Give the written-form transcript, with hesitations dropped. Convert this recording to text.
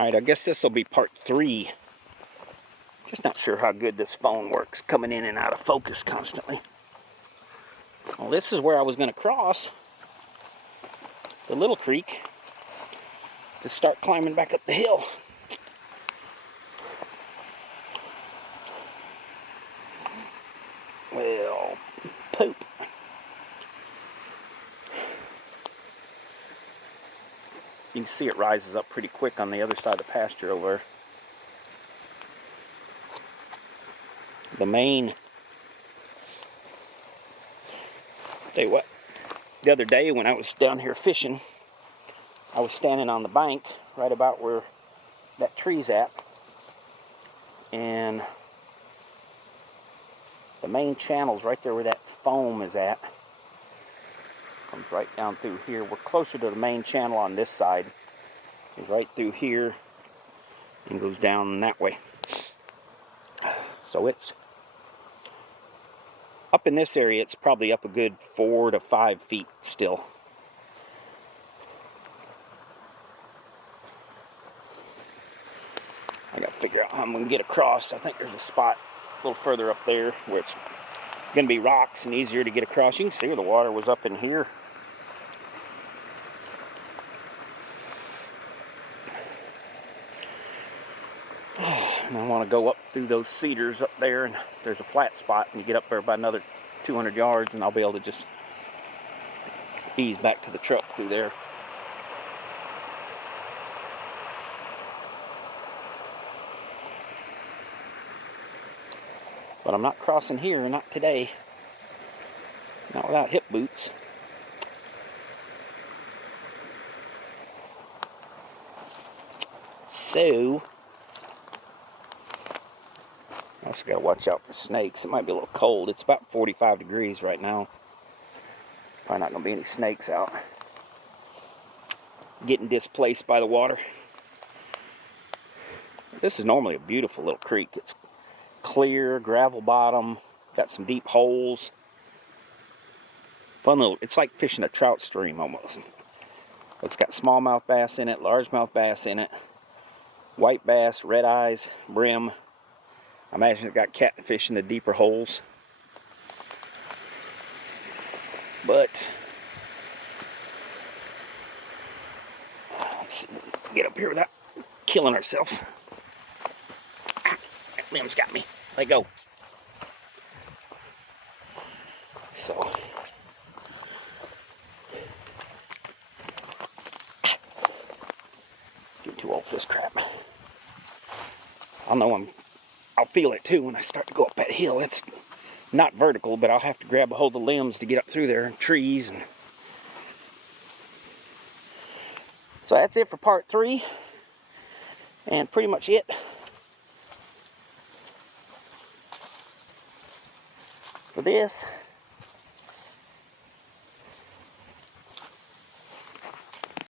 Alright, I guess this will be part 3. Just not sure how good this phone works, coming in and out of focus constantly. Well, this is where I was going to cross the little creek to start climbing back up the hill. Well, poop. You can see it rises up pretty quick on the other side of the pasture over there. The main, tell you what, the other day when I was down here fishing, I was standing on the bank right about where that tree's at, and the main channel's right there where that foam is at. Comes right down through here. We're closer to the main channel on this side. It's right through here and goes down that way. So it's up in this area, it's probably up a good 4 to 5 feet still. I gotta figure out how I'm gonna get across. I think there's a spot a little further up there where it's gonna be rocks and easier to get across. You can see where the water was up in here. And I want to go up through those cedars up there, and there's a flat spot, and you get up there about another 200 yards, and I'll be able to just ease back to the truck through there. But I'm not crossing here, not today. Not without hip boots. So, I also got to watch out for snakes. It might be a little cold. It's about 45 degrees right now. Probably not going to be any snakes out. Getting displaced by the water. This is normally a beautiful little creek. It's clear, gravel bottom, got some deep holes. Fun little, it's like fishing a trout stream almost. It's got smallmouth bass in it, largemouth bass in it, white bass, red eyes, brim. I imagine it got catfish in the deeper holes. But let's see, get up here without killing ourselves. Ah, that limb's got me. Let go. So getting too old for this crap. I'll feel it too when I start to go up that hill. It's not vertical, but I'll have to grab a hold of the limbs to get up through there, and trees. And so that's it for part 3, and pretty much it for this.